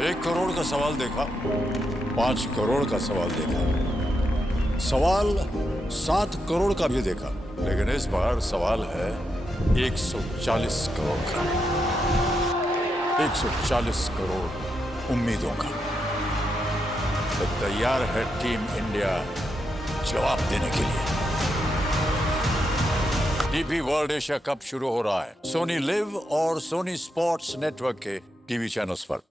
1 करोड़ का सवाल देखा, 5 करोड़ का सवाल देखा, सवाल 7 करोड़ का भी देखा, लेकिन इस बार सवाल है 140 करोड़ का। 140 करोड़ उम्मीदों का। तो तैयार है टीम इंडिया जवाब देने के लिए। डीपी वर्ल्ड एशिया कप शुरू हो रहा है सोनी लिव और सोनी स्पोर्ट्स नेटवर्क के टीवी चैनल्स पर।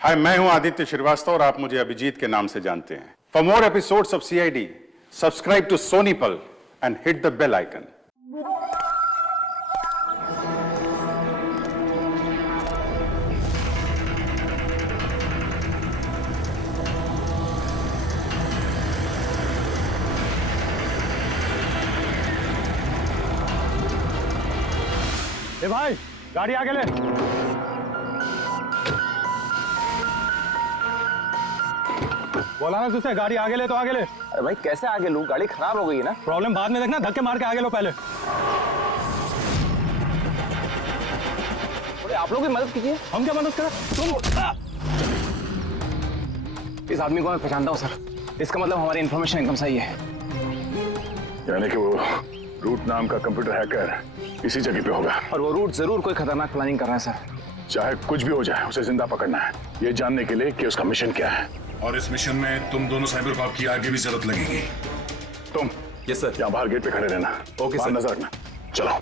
हाय, मैं हूं आदित्य श्रीवास्तव और आप मुझे अभिजीत के नाम से जानते हैं। For more episodes of CID, subscribe to SonyLIV and hit the bell icon. ए भाई, गाड़ी आगे ले। बोला ना तुझसे, गाड़ी आगे ले तो आगे ले। अरे भाई कैसे आगे लूं? गाड़ी खराब हो गई है ना। प्रॉब्लम बाद में देखना, धक्के मार के आगे लो पहले। अरे आप लोग भी मदद कीजिए। हम क्या मदद करें? तुम इस आदमी को मैं पहचानता हूँ सर। इसका मतलब हमारी इन्फॉर्मेशन एकदम सही है। यानी कि वो रूट नाम का कंप्यूटर हैकर इसी जगह पे होगा। और वो रूट जरूर कोई खतरनाक प्लानिंग कर रहा है सर। चाहे कुछ भी हो जाए, उसे जिंदा पकड़ना है, ये जानने के लिए कि उसका मिशन क्या है। और इस मिशन में तुम दोनों साइबर कॉप की आगे भी जरूरत लगेगी। तुम यस सर। यहाँ बाहर गेट पे खड़े रहना। ओके बाहर सर। नजर रखना। चलो।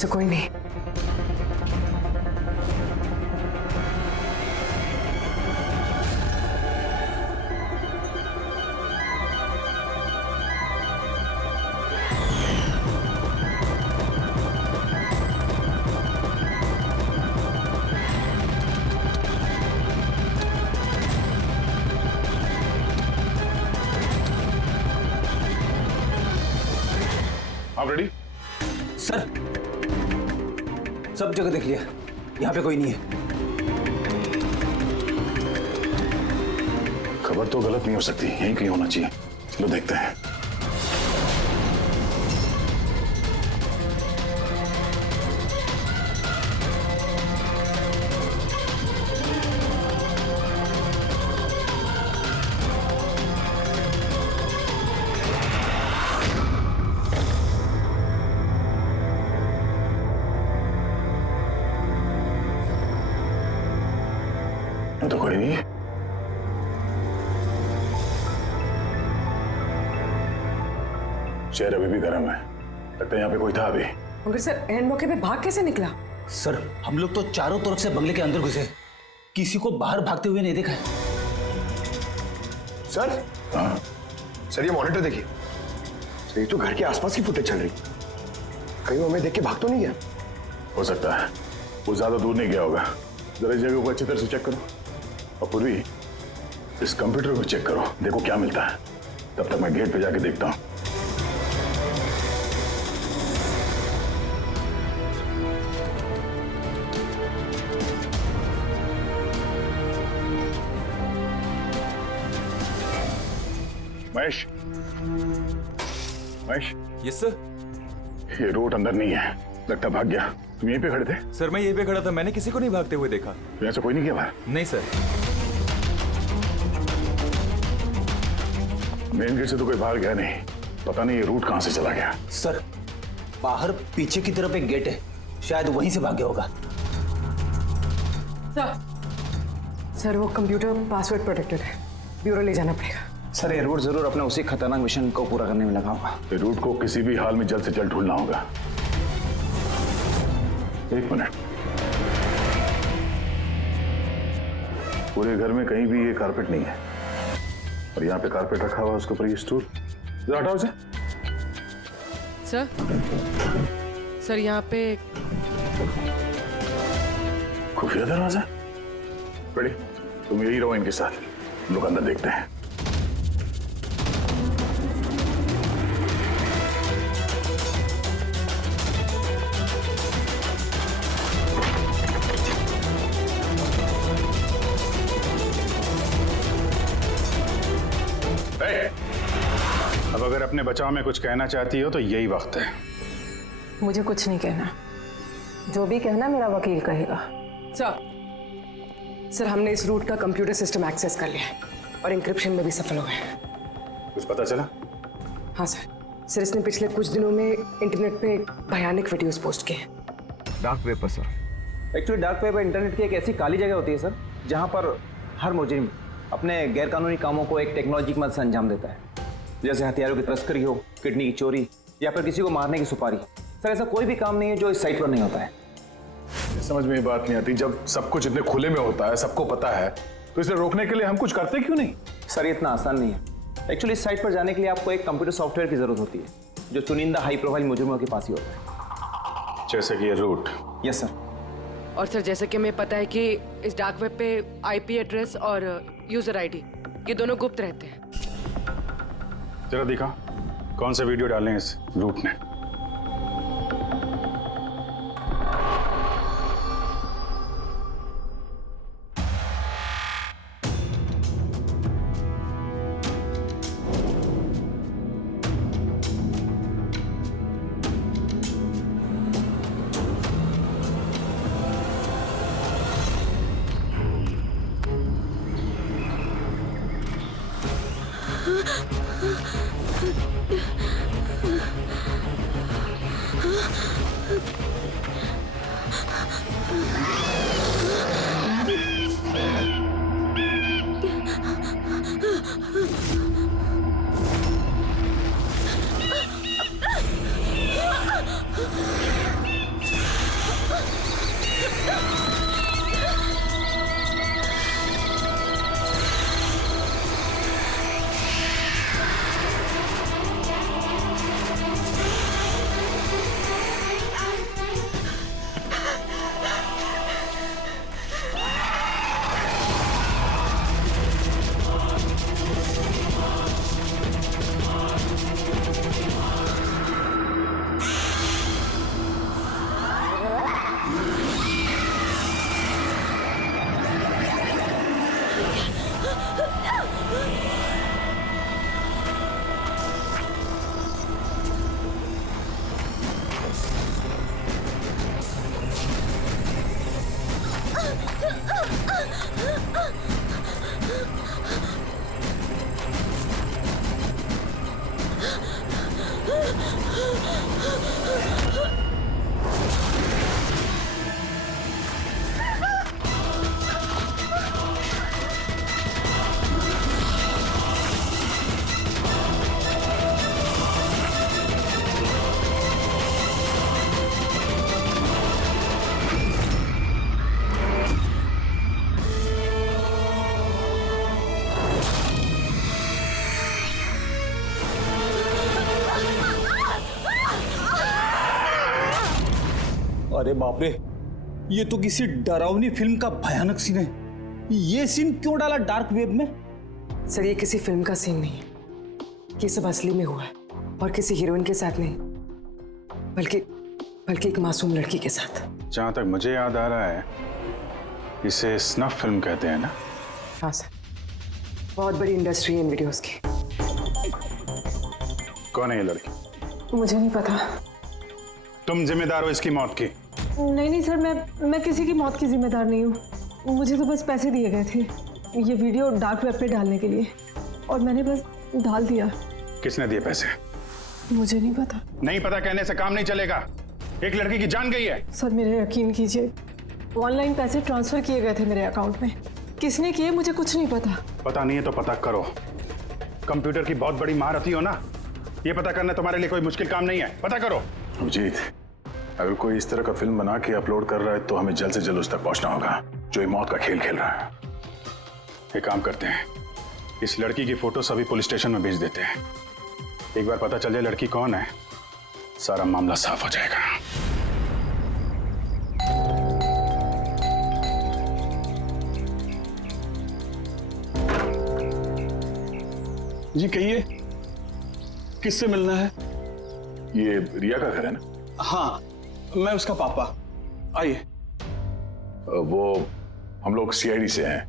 तो कोई नहीं। आप रेडी? सर सब जगह देख लिया, यहाँ पे कोई नहीं है। खबर तो गलत नहीं हो सकती, यहीं कहीं होना चाहिए। चलो देखते हैं। तो कोई नहीं है। शहर अभी भी गर्म है, लगता है यहाँ पे कोई था अभी। मगर सर एंड मौके पे भाग कैसे निकला? सर हम लोग तो चारों तरफ से बंगले के अंदर घुसे, किसी को बाहर भागते हुए नहीं देखा है। सर, हाँ सर ये मॉनिटर देखिए। सर ये तो घर के आसपास की फुटेज चल रही। कहीं वो हमें देख के भाग तो नहीं गया? हो सकता है, वो ज्यादा दूर नहीं गया होगा। जरा इस जगह को अच्छी तरह से चेक करो। और पूर्वी, इस कंप्यूटर को चेक करो, देखो क्या मिलता है। तब तक मैं गेट पे जाके देखता हूँ। Mahesh, Mahesh, yes sir. ये रूट अंदर नहीं है, लगता भाग गया। तुम यहीं पे खड़े थे? सर मैं यहीं पे खड़ा था, मैंने किसी को नहीं भागते हुए देखा। तो यहाँ से कोई नहीं गया बाहर? नहीं सर। मेन गेट से तो कोई बाहर गया नहीं, पता नहीं ये रूट कहां से चला गया। सर बाहर पीछे की तरफ एक गेट है, शायद वहीं से भाग गया होगा। सर वो कंप्यूटर पासवर्ड प्रोटेक्टेड है, ब्यूरो ले जाना पड़ेगा। सर ये रूट जरूर अपने उसी खतरनाक मिशन को पूरा करने में लगा होगा। ये रूट को किसी भी हाल में जल्द से जल्द ढूंढना होगा। एक मिनट, पूरे घर में कहीं भी ये कारपेट नहीं है, और यहाँ पे कारपेट रखा हुआ है, उसके ऊपर ये स्टूल। जरा हटाओ इसे। सर यहाँ पे खुफिया दरवाजा। बड़ी, तुम यही रहो इनके साथ, हम लोग अंदर देखते हैं। अब अगर अपने बचाव में कुछ कहना चाहती हो तो यही वक्त है। मुझे कुछ नहीं कहना, जो भी कहना मेरा वकील कहेगा। सर हमने इस रूट का कंप्यूटर सिस्टम एक्सेस कर लिया है और इंक्रिप्शन में भी सफल हो गए। कुछ पता चला? हाँ सर इसने पिछले कुछ दिनों में इंटरनेट पे भयानक वीडियोस पोस्ट किए। डार्क वेब पर sir. Actually dark web internet की एक ऐसी काली जगह होती है सर, जहाँ पर हर मुजरिम अपने गैरकानूनी कामों को एक टेक्नोलॉजी की मदद से अंजाम देता है, जैसे हथियारों की तस्करी हो, किडनी की चोरी या फिर किसी को मारने की सुपारी। सर ऐसा कोई भी काम नहीं है जो इस साइट पर नहीं होता है। समझ में ये बात नहीं आती, जब सब कुछ इतने खुले में होता है, सबको पता है, तो इसे रोकने के लिए हम कुछ करते क्यों नहीं? सर ये इतना आसान नहीं है। एक्चुअली इस साइट पर जाने के लिए आपको एक कंप्यूटर सॉफ्टवेयर की जरूरत होती है, जो चुनिंदा हाई प्रोफाइल मुजरिमों के पास ही होता है। जैसे कि ये रूट। Yes sir. और सर जैसे कि हमें पता है कि इस डार्क वेब पे आईपी एड्रेस और यूजर आईडी ये दोनों गुप्त रहते हैं। जरा दिखा कौन से वीडियो डाले हैं इस रूट ने। अरे बाप रे, ये तो किसी डरावनी फिल्म का भयानक सीन है। ये सीन क्यों डाला डार्क वेब में? सर ये किसी फिल्म का सीन नहीं है, ये सब असली में हुआ है और किसी हीरोइन के साथ नहीं, बल्कि एक मासूम लड़की के साथ। जहां तक मुझे याद आ रहा है इसे स्नफ फिल्म कहते हैं ना? हाँ सर, बहुत बड़ी इंडस्ट्री है इन वीडियोस की। कौन है ये लड़की? मुझे नहीं पता। तुम जिम्मेदार हो इसकी मौत की? नहीं सर, मैं किसी की मौत की जिम्मेदार नहीं हूँ। मुझे तो बस पैसे दिए गए थे ये वीडियो डार्क वेब पे डालने के लिए, और मैंने बस डाल दिया। किसने दिए पैसे? मुझे नहीं पता। नहीं पता कहने से काम नहीं चलेगा। एक लड़की की जान गई है। सर मेरे यकीन कीजिए, ऑनलाइन पैसे ट्रांसफर किए गए थे मेरे अकाउंट में। किसने किए मुझे कुछ नहीं पता। पता नहीं है तो पता करो। कंप्यूटर की बहुत बड़ी महारथी हो ना, ये पता करना तुम्हारे लिए कोई मुश्किल काम नहीं है। पता करो। अभिजीत, अगर कोई इस तरह का फिल्म बना के अपलोड कर रहा है तो हमें जल्द से जल्द उस तक पहुंचना होगा जो ये मौत का खेल खेल रहा है। एक काम करते हैं, इस लड़की की फोटो सभी पुलिस स्टेशन में भेज देते हैं। एक बार पता चल जाए लड़की कौन है, सारा मामला साफ हो जाएगा। जी कहिए, किससे मिलना है? ये रिया का घर है ना? हाँ, मैं उसका पापा। आइए। वो हम लोग सीआईडी से हैं।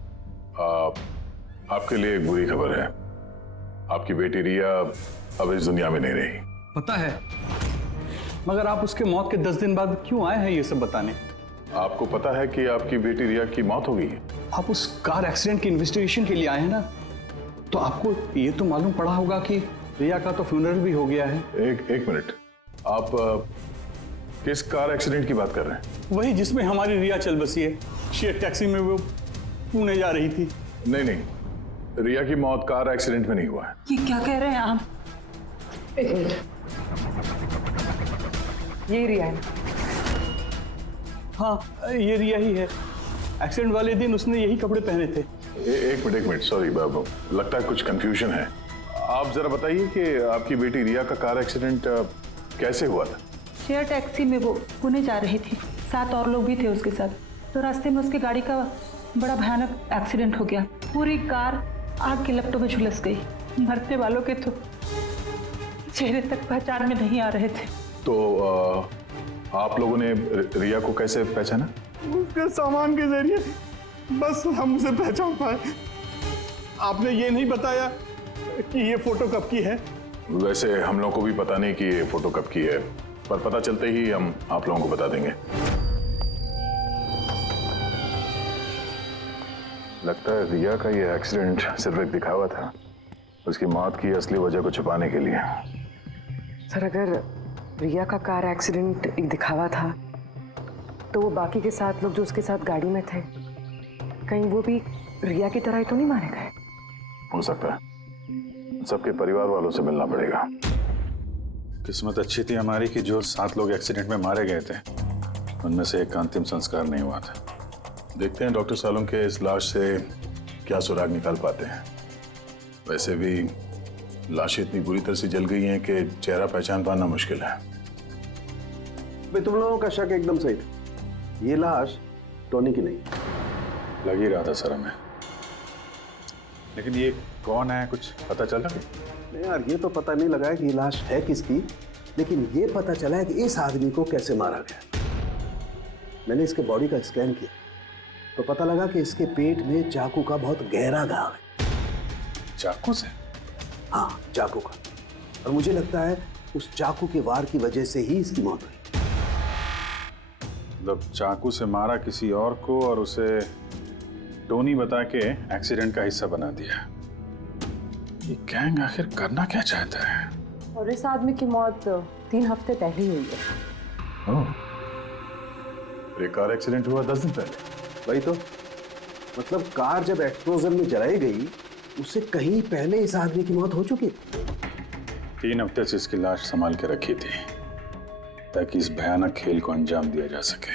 आपके लिए एक बुरी खबर है। आपकी बेटी रिया अब इस दुनिया में नहीं रही। पता है, मगर आप उसके मौत के 10 दिन बाद क्यों आए हैं ये सब बताने? आपको पता है कि आपकी बेटी रिया की मौत हो गई है? आप उस कार एक्सीडेंट की इन्वेस्टिगेशन के लिए आए हैं ना, तो आपको ये तो मालूम पड़ा होगा कि रिया का तो फ्यूनरल भी हो गया है। एक मिनट, आप किस कार एक्सीडेंट की बात कर रहे हैं? वही जिसमें हमारी रिया चल बसी है। शेयर टैक्सी में वो पुणे जा रही थी। नहीं, रिया की मौत कार एक्सीडेंट में नहीं हुआ है। ये क्या कह रहे हैं आप? एक मिनट, ये रिया है। हाँ, ये रिया ही है। एक्सीडेंट वाले दिन उसने यही कपड़े पहने थे। एक मिनट, सॉरी बाबू, लगता है कुछ कंफ्यूजन है। आप जरा बताइए कि आपकी बेटी रिया का कार एक्सीडेंट कैसे हुआ था? शेयर टैक्सी में वो पुणे जा रही थी, 7 और लोग भी थे उसके साथ। तो रास्ते में उसकी गाड़ी का बड़ा भयानक एक्सीडेंट हो गया। पूरी कार आग की लपटों में झुलस गई। मरने वालों के तो चेहरे तक पहचान में नहीं आ रहे थे। तो आप लोगों ने रिया को कैसे पहचाना? उसके सामान के जरिए बस हम उसे पहचान पाए। आपने ये नहीं बताया कि ये फोटो कब की है? वैसे हम लोगों को भी पता नहीं कि ये फोटो कब की है, पर पता चलते ही हम आप लोगों को बता देंगे। लगता है रिया का ये एक्सीडेंट सिर्फ एक दिखावा था, उसकी मौत की असली वजह को छुपाने के लिए। सर, अगर रिया का कार एक्सीडेंट एक दिखावा था तो वो बाकी के 7 लोग जो उसके साथ गाड़ी में थे, कहीं वो भी रिया की तरह ही तो नहीं मारे गए? हो सकता है। सबके परिवार वालों से मिलना पड़ेगा। किस्मत अच्छी थी हमारी कि जो 7 लोग एक्सीडेंट में मारे गए थे उनमें से एक का अंतिम संस्कार नहीं हुआ था। देखते हैं डॉक्टर सालों के इस लाश से क्या सुराग निकाल पाते हैं। वैसे भी लाशें इतनी बुरी तरह से जल गई हैं कि चेहरा पहचान पाना मुश्किल है। तुम लोगों का शक एकदम सही था। ये लाश टोनी की नहीं। लग ही रहा था सर हमें, लेकिन ये कौन है कुछ पता चला? नहीं यार, ये तो पता नहीं लगा है कि ये लाश है किसकी, लेकिन ये पता चला है कि इस आदमी को कैसे मारा गया। मैंने इसके बॉडी का स्कैन किया तो पता लगा कि इसके पेट में चाकू का बहुत गहरा घाव है। चाकू से? हाँ, चाकू का। और मुझे लगता है उस चाकू के वार की वजह से ही इसकी मौत हुई। मतलब चाकू से मारा किसी और को और उसे टोनी बता के एक्सीडेंट का हिस्सा बना दिया। ये गैंग आखिर करना क्या चाहता है? और इस आदमी की मौत 3 हफ्ते पहले ही हुई है। ये कार एक्सीडेंट हुआ 10 दिन पहले। वही तो, मतलब कार जब एक्सप्लोजन में जलाई गई उससे कहीं पहले इस आदमी की मौत हो चुकी थी। 3 हफ्ते से इसकी लाश संभाल के रखी थी ताकि इस भयानक खेल को अंजाम दिया जा सके।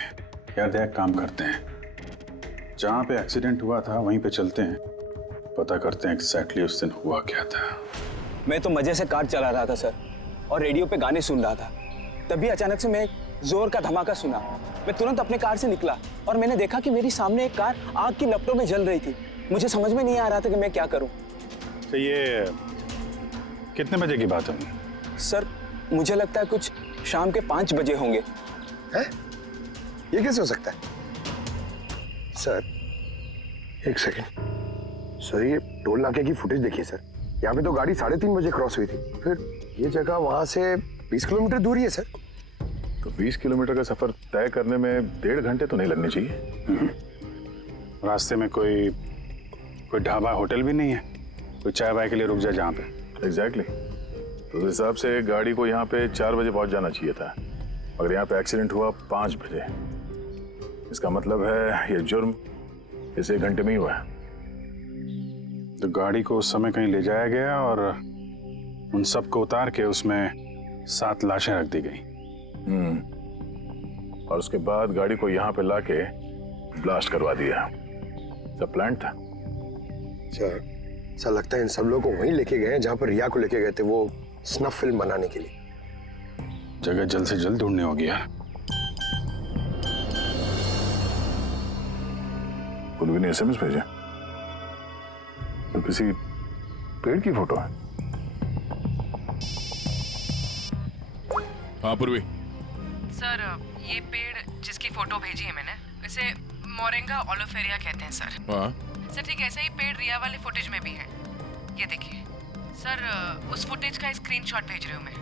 यार देख, काम करते हैं, जहां पे एक्सीडेंट हुआ था वहीं पे चलते हैं, पता करते हैं एग्जैक्टली उस दिन हुआ क्या था। मैं तो मजे से कार चला रहा था सर, और रेडियो पे गाने सुन रहा था। तभी अचानक से मैं एक जोर का धमाका सुना। मैं तुरंत अपने कार से निकला और मैंने देखा कि मेरी सामने एक कार आग की लपटों में जल रही थी। मुझे समझ में नहीं आ रहा था कि मैं क्या करूं। तो ये कितने बजे की बात है? सर, मुझे लगता है कुछ शाम के 5 बजे होंगे। है? ये कैसे हो सकता है? सर, एक सेकंड। सर, ये टोल नाके की फुटेज देखिए सर। यहाँ पे तो गाड़ी 3:30 बजे क्रॉस हुई थी। फिर ये जगह वहां से 20 किलोमीटर दूर ही है सर। तो 20 किलोमीटर का सफर तय करने में 1.5 घंटे तो नहीं लगने चाहिए। रास्ते में कोई ढाबा होटल भी नहीं है, कोई चाय वाय के लिए रुक जाए जहाँ पे। एग्जैक्टली। तो उस हिसाब से गाड़ी को यहाँ पे 4 बजे पहुंच जाना चाहिए था, मगर यहाँ पे एक्सीडेंट हुआ 5 बजे। इसका मतलब है ये जुर्म इस 1 घंटे में ही हुआ है। तो गाड़ी को उस समय कहीं ले जाया गया और उन सबको उतार के उसमें 7 लाशें रख दी गई। और उसके बाद गाड़ी को यहाँ पे लाके ब्लास्ट करवा दिया। सब प्लान था। सर ऐसा लगता है इन सब लोगों को वहीं लेके गए हैं जहां पर रिया को लेके गए थे, वो स्नफ फिल्म बनाने के लिए। जगह जल्द से जल्द ढूंढनी होगी यार। पूर्वी ने SMS भेजा तो किसी पेड़ की फोटो है। हाँ पूर्वी। सर ये पेड़ जिसकी फोटो भेजी है मैंने, इसे मोरिंगा ओलिफेरिया कहते हैं सर। हाँ सर ठीक ऐसा ही पेड़ रिया वाले फुटेज में भी है। ये देखिए सर, उस फुटेज का स्क्रीनशॉट भेज रही हूँ मैं।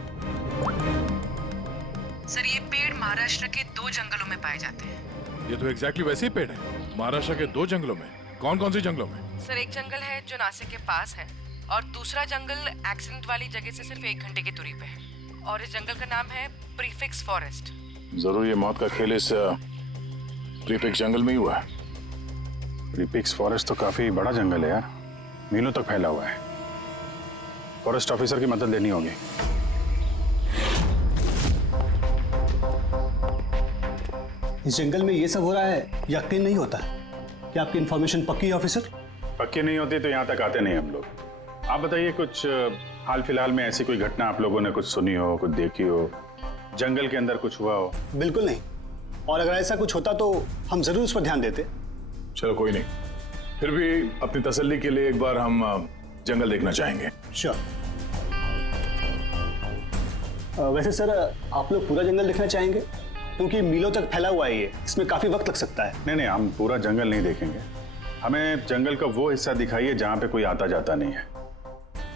सर ये पेड़ महाराष्ट्र के 2 जंगलों में पाए जाते हैं। ये तो एग्जैक्टली वैसे ही पेड़ है, महाराष्ट्र के 2 जंगलों में। कौन कौन से जंगलों में? सर एक जंगल है जो नासिक के पास है और दूसरा जंगल एक्सीडेंट वाली जगह से सिर्फ 1 घंटे की दूरी पे है और इस जंगल का नाम है प्रीफिक्स फॉरेस्ट। जरूर ये मौत का खेल इस प्रीफिक्स जंगल में ही हुआ है। प्रीफिक्स फॉरेस्ट तो काफी बड़ा जंगल है यार, मीलों तक फैला हुआ है। फॉरेस्ट ऑफिसर की मदद लेनी होगी। इस जंगल में ये सब हो रहा है, यकीन नहीं होता है। क्या आपकी इंफॉर्मेशन पक्की है ऑफिसर? पक्की नहीं होती तो यहाँ तक आते नहीं हम लोग। आप बताइए कुछ हाल फिलहाल में ऐसी कोई घटना आप लोगों ने कुछ सुनी हो, कुछ देखी हो, जंगल के अंदर कुछ हुआ हो? बिल्कुल नहीं, और अगर ऐसा कुछ होता तो हम जरूर उस पर ध्यान देते। चलो कोई नहीं, फिर भी अपनी तसल्ली के लिए एक बार हम जंगल देखना चाहेंगे। श्योर। वैसे सर आप लोग पूरा जंगल देखना चाहेंगे? क्योंकि मीलों तक फैला हुआ है ये, इसमें काफी वक्त लग सकता है। नहीं, हम पूरा जंगल नहीं देखेंगे। हमें जंगल का वो हिस्सा दिखाइए जहाँ पे कोई आता जाता नहीं है,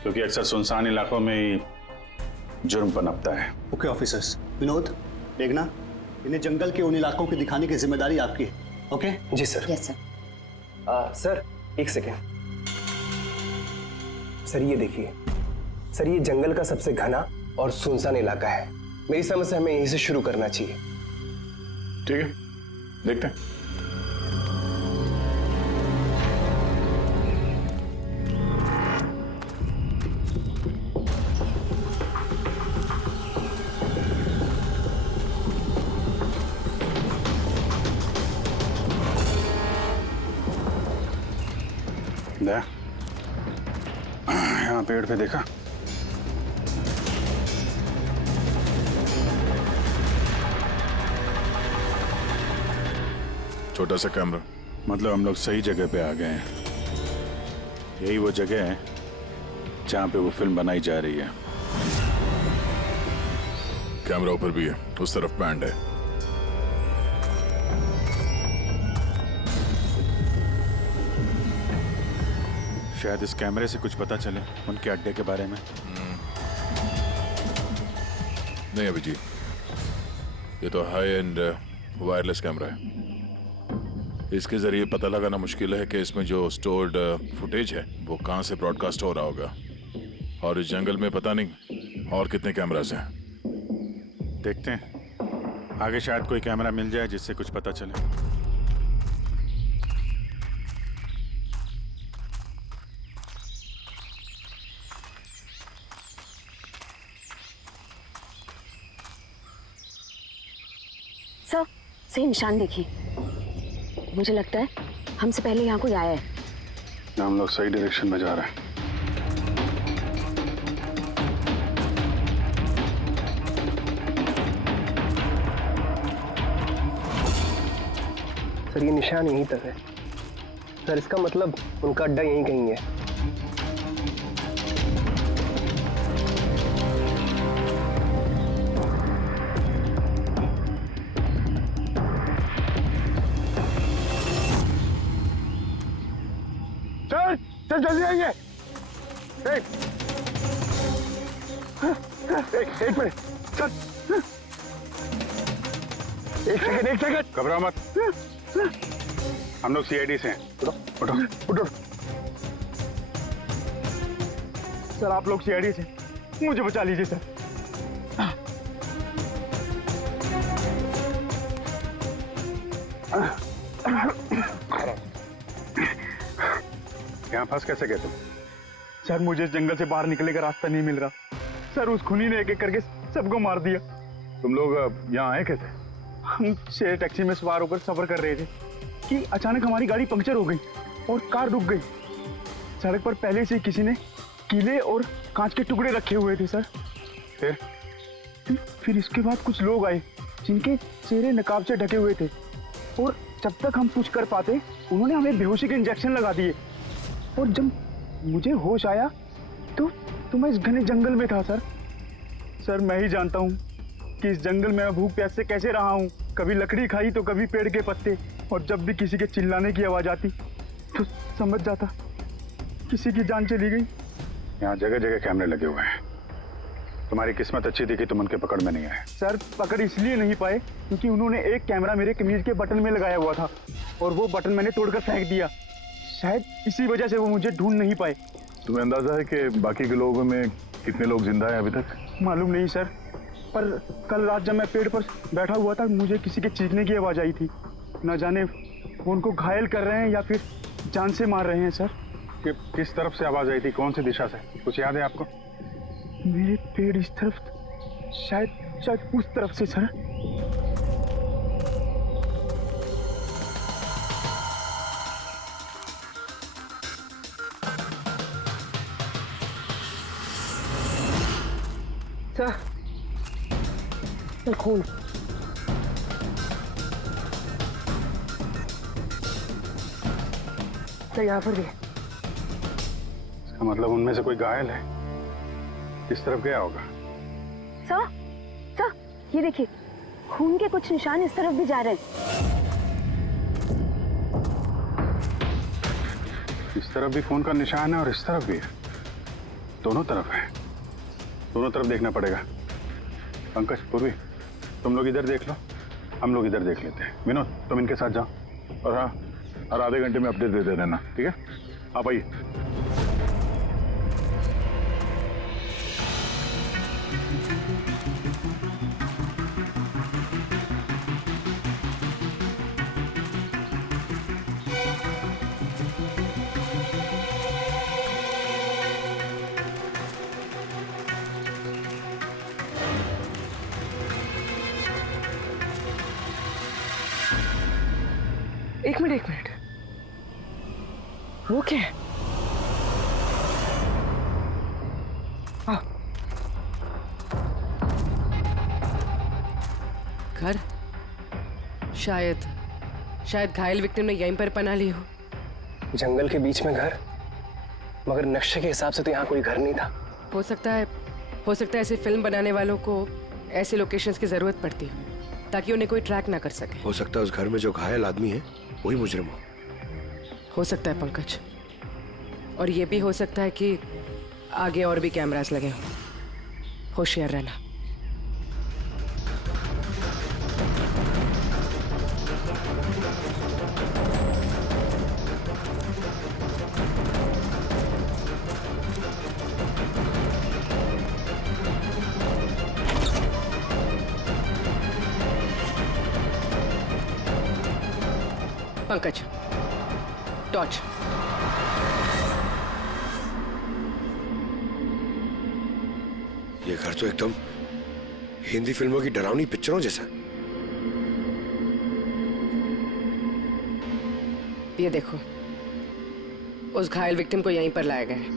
क्योंकि अक्सर सुनसान इलाकों में ही जुर्म पनपता है। Okay officers. विनोद, देखना, इन्हें जंगल के उन इलाकों की दिखाने की जिम्मेदारी आपकी है। ओके? जी sir. Yes sir. Sir 1 second. Sir ये देखिए, सर ये जंगल का सबसे घना और सुनसान इलाका है। मेरी समझ से हमें यहीं से शुरू करना चाहिए। ठीक है, देखते हैं। यहाँ पेड़ पे देखा? छोटा सा कैमरा। मतलब हम लोग सही जगह पे आ गए हैं। यही वो जगह है जहाँ पे वो फिल्म बनाई जा रही है। कैमरा ऊपर भी है, उस तरफ बैंड है। शायद इस कैमरे से कुछ पता चले उनके अड्डे के बारे में। नहीं अभिजीत, ये तो हाई एंड वायरलेस कैमरा है। इसके जरिए पता लगाना मुश्किल है कि इसमें जो स्टोर्ड फुटेज है वो कहाँ से ब्रॉडकास्ट हो रहा होगा, और इस जंगल में पता नहीं और कितने कैमरास हैं। देखते हैं, आगे शायद कोई कैमरा मिल जाए जिससे कुछ पता चले। सर सही निशान देखिए, मुझे लगता है हमसे पहले यहाँ कोई आया है। हम लोग सही डायरेक्शन में जा रहे हैं। सर ये निशान यहीं तक है। सर इसका मतलब उनका अड्डा यहीं कहीं है। चल जल्दी आइए। एक मिनट सर, एक सेकंड घबराओ मत, हम लोग सीआईडी से हैं। उठो उठो। सर आप लोग सीआईडी से, मुझे बचा लीजिए सर। यहाँ फंस कैसे गए तुम? सर मुझे इस जंगल से बाहर निकलने का रास्ता नहीं मिल रहा सर। उस खूनी ने एक एक करके सबको मार दिया। तुम लोग यहाँ आए कैसे? हम शेयर टैक्सी में सवार होकर सफर कर रहे थे कि अचानक हमारी गाड़ी पंक्चर हो गई और कार रुक गई। सड़क पर पहले से किसी ने कीले और कांच के टुकड़े रखे हुए थे सर। फिर इसके बाद कुछ लोग आए जिनके चेहरे नकाब से ढके हुए थे और जब तक हम कुछ कर पाते उन्होंने हमें बेहोशी के इंजेक्शन लगा दिए। और जब मुझे होश आया तो मैं इस घने जंगल में था सर। सर मैं ही जानता हूँ कि इस जंगल में मैं भूख प्यास से कैसे रहा हूँ। कभी लकड़ी खाई तो कभी पेड़ के पत्ते, और जब भी किसी के चिल्लाने की आवाज आती तो समझ जाता किसी की जान चली गई। यहाँ जगह जगह कैमरे लगे हुए हैं। तुम्हारी किस्मत अच्छी थी कि तुम उनके पकड़ में नहीं आए। सर पकड़ इसलिए नहीं पाए क्योंकि उन्होंने एक कैमरा मेरे कमीज के बटन में लगाया हुआ था और वो बटन मैंने तोड़कर फेंक दिया। शायद इसी वजह से वो मुझे ढूंढ नहीं पाए। तुम्हें अंदाजा है कि बाकी के लोगों में कितने लोग जिंदा हैं अभी तक? मालूम नहीं सर, पर कल रात जब मैं पेड़ पर बैठा हुआ था मुझे किसी के चीखने की आवाज आई थी। न जाने वो उनको घायल कर रहे हैं या फिर जान से मार रहे हैं सर। किस तरफ से आवाज आई थी, कौन सी दिशा से, कुछ याद है आपको? मेरे पेड़ इस तरफ, शायद उस तरफ से सर। सर खून। तो यहाँ पर भी है। इसका मतलब उनमें से कोई घायल है। किस तरफ गया होगा? सर ये देखिए, खून के कुछ निशान इस तरफ भी जा रहे हैं। इस तरफ भी खून का निशान है और इस तरफ भी है। दोनों तरफ है। दोनों तरफ देखना पड़ेगा। पंकज, पूर्वी, तुम लोग इधर देख लो, हम लोग इधर देख लेते हैं। विनोद, तुम इनके साथ जाओ और हाँ, हर आधे घंटे में अपडेट दे देना, ठीक है? आप आइए। एक मिनट, वो क्या है? घर? शायद घायल विक्टिम ने यहीं पर पनाह ली हो। जंगल के बीच में घर, मगर नक्शे के हिसाब से तो यहाँ कोई घर नहीं था। हो सकता है ऐसे फिल्म बनाने वालों को ऐसे लोकेशंस की जरूरत पड़ती है ताकि उन्हें कोई ट्रैक ना कर सके। हो सकता है उस घर में जो घायल आदमी है वही मुजरिम हो सकता है पंकज, और ये भी हो सकता है कि आगे और भी कैमरास लगे हों। होशियार रहना। पंकज, टॉर्च। ये घर तो एकदम हिंदी फिल्मों की डरावनी पिक्चरों जैसा। ये देखो, उस घायल विक्टिम को यहीं पर लाया गया है।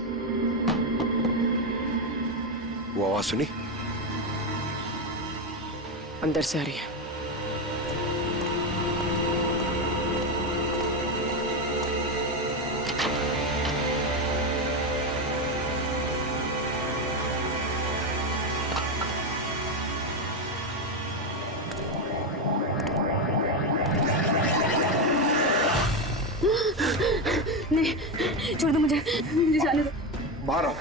वो आवाज सुनी? अंदर से आ रही है। नहीं, छोड़ दो मुझे जाने दो। बाहर आओ।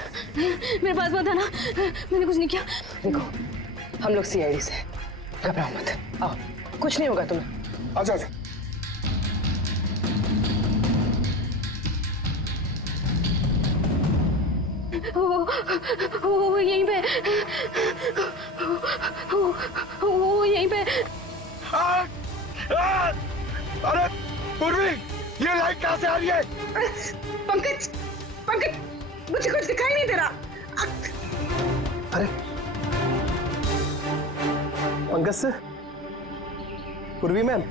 मेरे पास मत आना, मैंने कुछ नहीं किया। देखो, हम लोग सीआईडी से, घबराओ मत। आओ, कुछ नहीं होगा तुम्हें। आजा आजा। वो यहीं पे, वो यहीं पे। अरे पूर्वी, ये लाइट कहाँ से आ रही है? पंकज, पंकज, मुझे कुछ दिखाई नहीं दे रहा। अरे पंकज सर, पूर्वी मैम,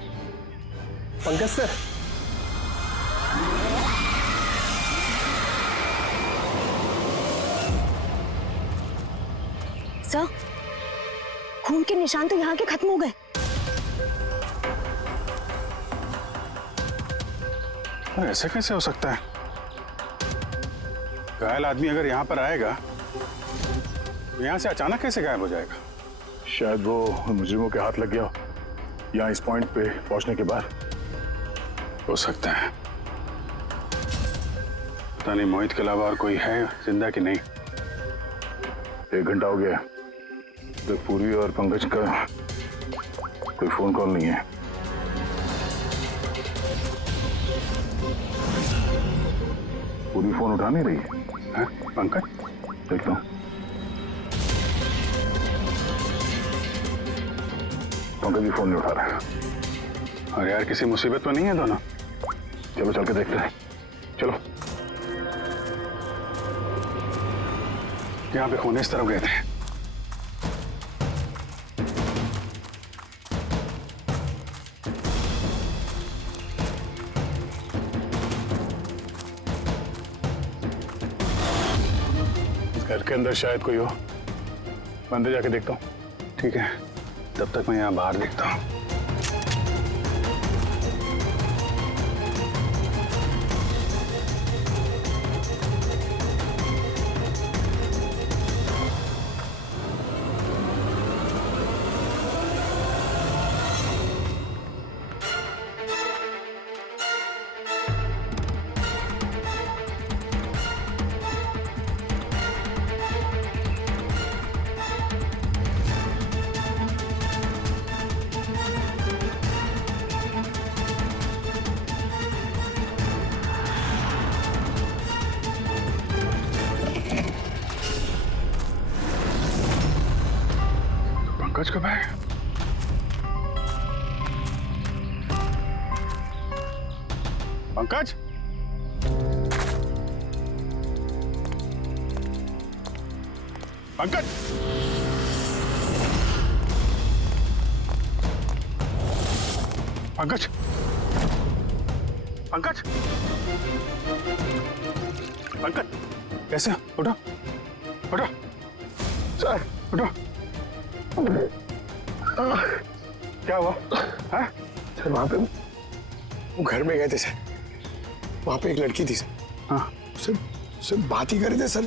पंकज सर। सर, खून के निशान तो यहाँ के खत्म हो गए। ऐसे कैसे हो सकता है? घायल आदमी अगर यहाँ पर आएगा तो यहाँ से अचानक कैसे गायब हो जाएगा? शायद वो मुजरिमों के हाथ लग गया हो, यहाँ इस पॉइंट पे पहुंचने के बाद। हो सकता है। पता नहीं मोहित के अलावा और कोई है जिंदा कि नहीं। 1 घंटा हो गया तो पूर्वी और पंकज का कोई फोन कॉल नहीं है। पूरी फोन उठा नहीं रही है। पंकज, देखता हूँ। पंकज भी फोन नहीं उठा रहा है। अरे यार, किसी मुसीबत तो नहीं है दोनों? चलो चल के देखते हैं। चलो। यहाँ पे खून इस तरफ गए थे। घर के अंदर शायद कोई हो। मैं अंदर जाके देखता हूँ। ठीक है, तब तक मैं यहाँ बाहर देखता हूँ। पंकज कब आए? पंकज, पंकज, पंकज, पंकज, पंकज, कैसे? उठो, उठो, सर उठो। क्या हुआ? सर वहां पे वो घर में गए थे सर। वहां पे एक लड़की थी सर। हाँ सर बात ही कर रहे थे सर।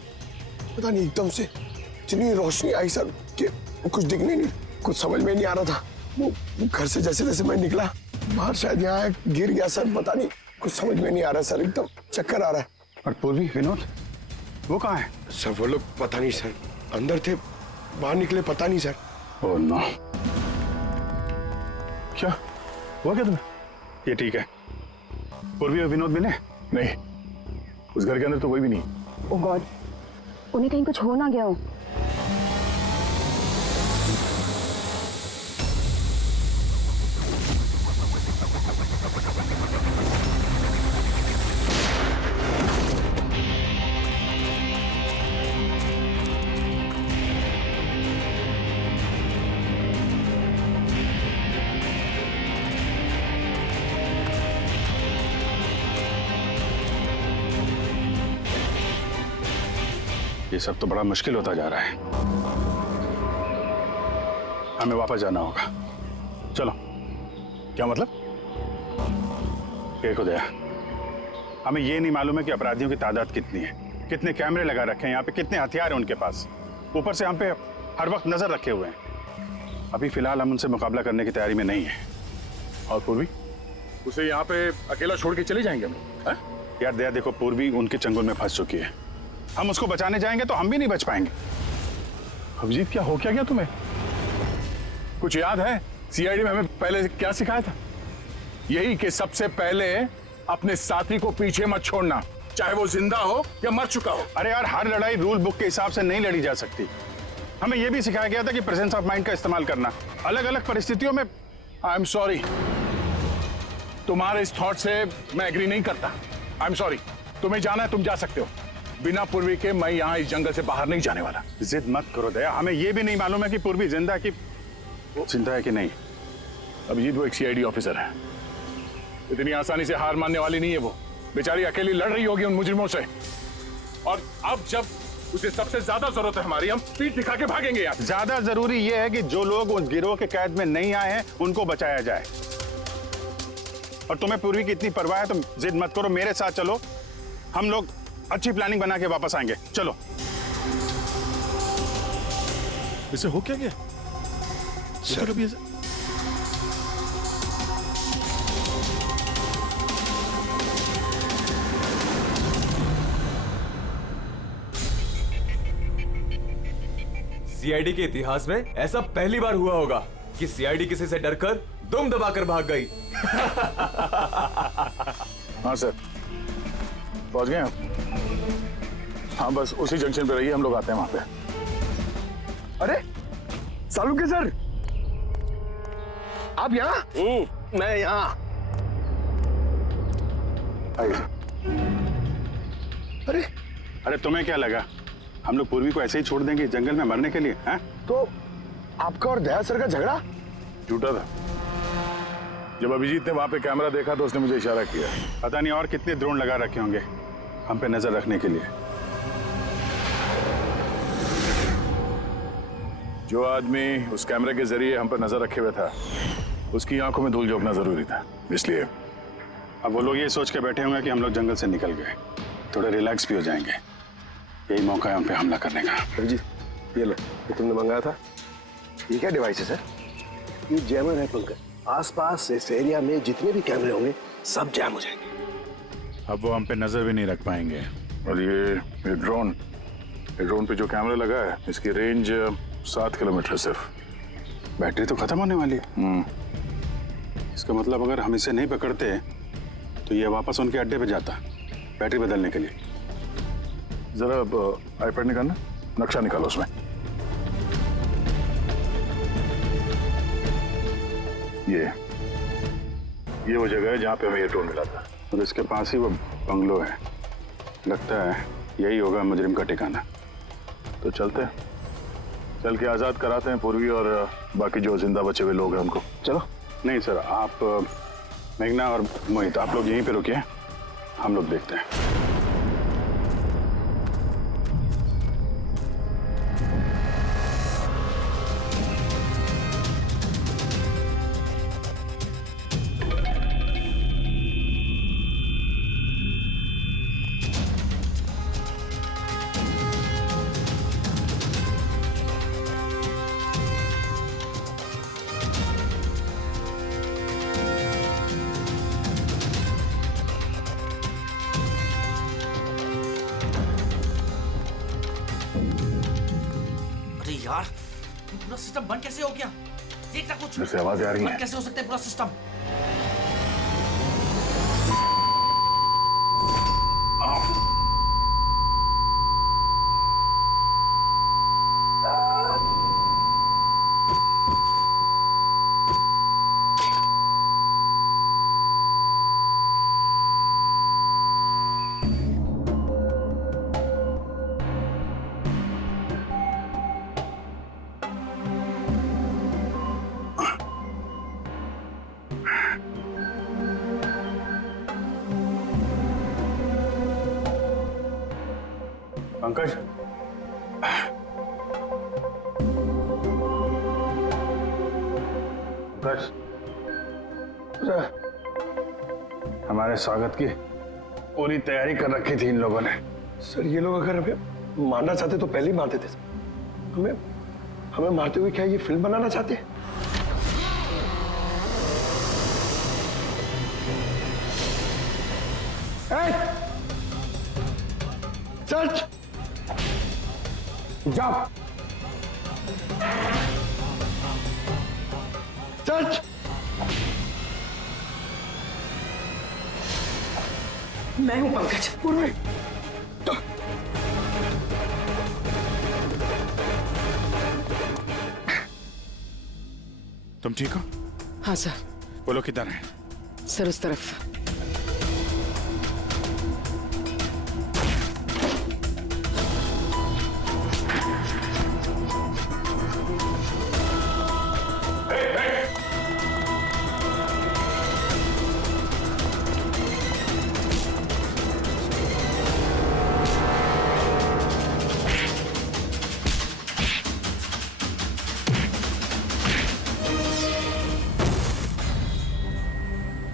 पता नहीं एकदम से इतनी रोशनी आई सर कि कुछ दिखने नहीं, कुछ समझ में नहीं आ रहा था। वो घर से जैसे जैसे मैं निकला बाहर, शायद यहाँ गिर गया सर। पता नहीं, कुछ समझ में नहीं आ रहा सर, एकदम चक्कर आ रहा है। और पूर्वी, विनोद, वो कहाँ है? सर वो लोग पता नहीं सर, अंदर थे, बाहर निकले पता नहीं सर। Oh no. क्या हुआ क्या तुम्हें? ये ठीक है। पूर्वी और विनोद मिले? नहीं, उस घर के अंदर तो कोई भी नहीं। ओह गॉड, उन्हें कहीं कुछ हो ना गया हो। ये सब तो बड़ा मुश्किल होता जा रहा है। हमें वापस जाना होगा। चलो। क्या मतलब? देखो दया, हमें ये नहीं मालूम है कि अपराधियों की तादाद कितनी है, कितने कैमरे लगा रखे हैं यहाँ पे, कितने हथियार हैं उनके पास। ऊपर से हम पे हर वक्त नजर रखे हुए हैं। अभी फिलहाल हम उनसे मुकाबला करने की तैयारी में नहीं है। और पूर्वी, उसे यहाँ पे अकेला छोड़ के चले जाएंगे हम? यार दया देखो, पूर्वी उनके चंगुल में फंस चुकी है। हम उसको बचाने जाएंगे तो हम भी नहीं बच पाएंगे। अभिजीत, क्या हो क्या गया तुम्हें? कुछ याद है सीआईडी में हमें पहले क्या सिखाया था? यही कि सबसे पहले अपने साथी को पीछे मत छोड़ना, चाहे वो जिंदा हो या मर चुका हो। अरे यार, हर लड़ाई रूल बुक के हिसाब से नहीं लड़ी जा सकती। हमें यह भी सिखाया गया था कि प्रेजेंस ऑफ माइंड का इस्तेमाल करना अलग अलग परिस्थितियों में। आई एम सॉरी, तुम्हारे इस थॉट से मैं एग्री नहीं करता। आई एम सॉरी, तुम्हें जाना है तुम जा सकते हो, बिना पूर्वी के मैं यहाँ इस जंगल से बाहर नहीं जाने वाला। जिद मत करो दया, हमें यह भी नहीं मालूम है कि पूर्वी जिंदा है कि नहीं। अभिजीत वो एक सीआईडी ऑफिसर है, इतनी आसानी से हार मानने वाली नहीं है। वो बेचारी अकेली लड़ रही होगी उन मुजरिमों से, और अब जब उसे सबसे ज्यादा जरूरत है हमारी, हम पीठ दिखा के भागेंगे यार। ज्यादा जरूरी यह है कि जो लोग उस गिरोह के कैद में नहीं आए हैं उनको बचाया जाए। और तुम्हें पूर्वी की इतनी परवाह है, तुम जिद मत करो, मेरे साथ चलो, हम लोग अच्छी प्लानिंग बना के वापस आएंगे। चलो। इसे हो क्या गया? सर, सीआईडी के इतिहास में ऐसा पहली बार हुआ होगा कि सीआईडी किसी से डरकर दुम दबाकर भाग गई। हाँ सर, पहुंच गए आप? हाँ, बस उसी जंक्शन पे रहिए, हम लोग आते हैं वहां पे। अरे सालुंके सर, आप यहाँ? मैं यहाँ। अरे तुम्हें क्या लगा हम लोग पूर्वी को ऐसे ही छोड़ देंगे जंगल में मरने के लिए? हैं? तो आपका और दया सर का झगड़ा झूठा था। जब अभिजीत ने वहां पे कैमरा देखा तो उसने मुझे इशारा किया। पता नहीं और कितने ड्रोन लगा रखे होंगे हम पे नजर रखने के लिए। जो आदमी उस कैमरे के जरिए हम पर नजर रखे हुए था, उसकी आंखों में धूल झोंकना जरूरी था, इसलिए अब वो लोग ये सोच के बैठे होंगे कि हम लोग जंगल से निकल गए, थोड़े रिलैक्स भी हो जाएंगे। यही मौका है हम पे हमला करने का। अभिजीत, ये लो, ये तुमने मंगाया था। ये क्या डिवाइस है सर? ये जैमर है पंकज। आसपास इस एरिया में जितने भी कैमरे होंगे सब जैम हो जाएंगे। अब वो हम पे नजर भी नहीं रख पाएंगे। और ये ड्रोन पे जो कैमरा लगा है, इसकी रेंज 7 किलोमीटर है सिर्फ। बैटरी तो खत्म होने वाली है। इसका मतलब अगर हम इसे नहीं पकड़ते तो ये वापस उनके अड्डे पे जाता बैटरी बदलने के लिए। जरा आईपैड निकालना, नक्शा निकालो उसमें। ये वो जगह है जहाँ पे हमें ये ड्रोन मिला था, और इसके पास ही वो बंगलो है। लगता है यही होगा मुजरिम का ठिकाना। तो चलते हैं, चल के आज़ाद कराते हैं पूर्वी और बाकी जो जिंदा बचे हुए लोग हैं उनको। चलो। नहीं सर, आप मेघना और मोहित आप लोग यहीं पे रुकिए, हम लोग देखते हैं। यार, पूरा सिस्टम बंद कैसे हो गया? देखना कुछ। जैसे आवाजें आ रही हैं। कैसे हो सकता है पूरा सिस्टम? पंकज, हमारे स्वागत की पूरी तैयारी कर रखी थी इन लोगों ने। सर, ये लोग अगर हमें मारना चाहते तो पहले ही मार देते। हमें मारते हुए क्या ये फिल्म बनाना चाहते हैं? सच जाओ। सच। मैं हूं पंकज। तुम ठीक हो? हाँ सर। वो लोग किधर हैं? सर उस तरफ।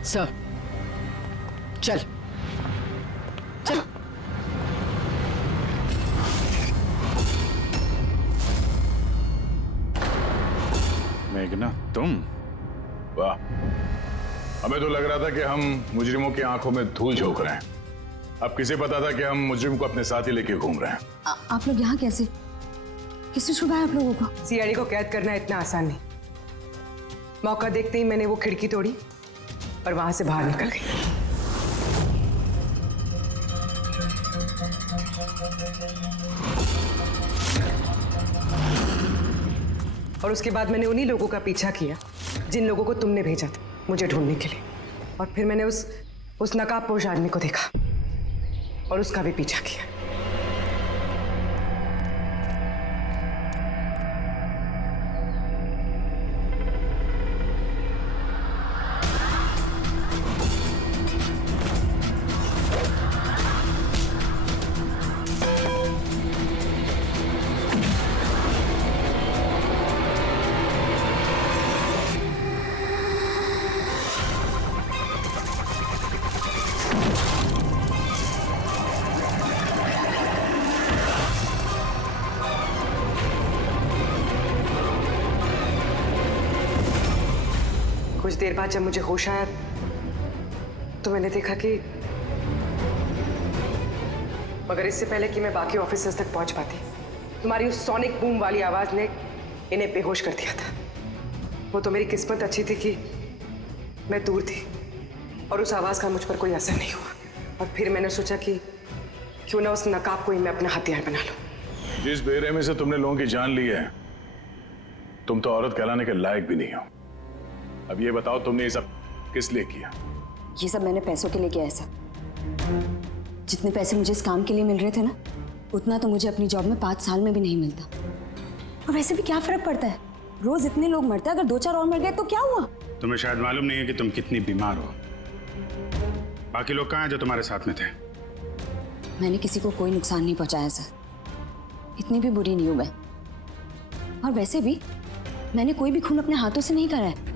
सर चल चल। मेघना तुम? वाह, हमें तो लग रहा था कि हम मुजरिमों की आंखों में धूल झोंक रहे हैं। अब किसे पता था कि हम मुजरिम को अपने साथ ही लेके घूम रहे हैं। आप लोग यहाँ कैसे? किसने छुड़ाया आप लोगों को? सीआईडी को कैद करना इतना आसान नहीं। मौका देखते ही मैंने वो खिड़की तोड़ी और वहां से बाहर निकल गई। और उसके बाद मैंने उन्हीं लोगों का पीछा किया जिन लोगों को तुमने भेजा था मुझे ढूंढने के लिए। और फिर मैंने उस नकाबपोश आदमी को देखा और उसका भी पीछा किया। कुछ देर बाद जब मुझे होश आया तो मैंने देखा कि मगर इससे पहले कि मैं बाकी ऑफिसर्स तक पहुंच पाती तुम्हारी उस सोनिक बूम वाली आवाज ने इन्हें बेहोश कर दिया था। वो तो मेरी किस्मत अच्छी थी कि मैं दूर थी और उस आवाज का मुझ पर कोई असर नहीं हुआ। और फिर मैंने सोचा कि क्यों ना उस नकाब को ही मैं अपना हथियार बना लूं। जिस बेरहमी से तुमने लोगों की जान ली है, तुम तो औरत कहलाने के लायक भी नहीं हो। अब ये बताओ तुमने ये सब किस लिए किया? ये सब मैंने पैसों के लिए किया है सर। जितने पैसे मुझे इस काम के लिए मिल रहे थे ना, उतना तो मुझे अपनी जॉब में 5 साल में भी नहीं मिलता। और वैसे भी क्या फर्क पड़ता है, रोज इतने लोग मरते हैं, अगर 2-4 और मर गए तो क्या हुआ? तुम्हें शायद मालूम नहीं है कि तुम कितनी बीमार हो। बाकी लोग कहाँ हैं जो तुम्हारे साथ में थे? मैंने किसी को कोई नुकसान नहीं पहुंचाया सर, इतनी भी बुरी नहीं हूं मैं। और वैसे भी मैंने कोई भी खून अपने हाथों से नहीं करा है।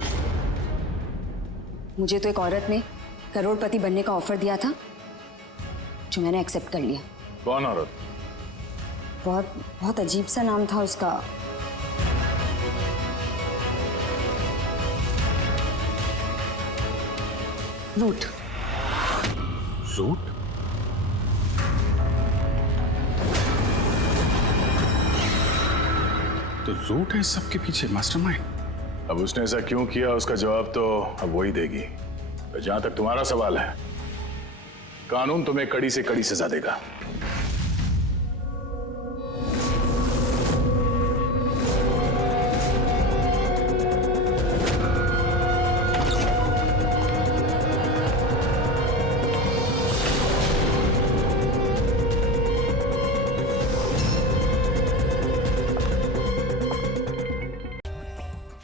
मुझे तो एक औरत ने करोड़पति बनने का ऑफर दिया था जो मैंने एक्सेप्ट कर लिया। कौन औरत? बहुत अजीब सा नाम था उसका। रूट। रूट? तो रूट है इस सब के पीछे मास्टरमाइंड। अब उसने ऐसा क्यों किया उसका जवाब तो अब वही देगी। तो जहां तक तुम्हारा सवाल है, कानून तुम्हें कड़ी से कड़ी सजा देगा।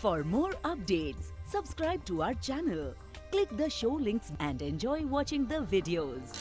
For more updates, subscribe to our channel, click the show links and enjoy watching the videos.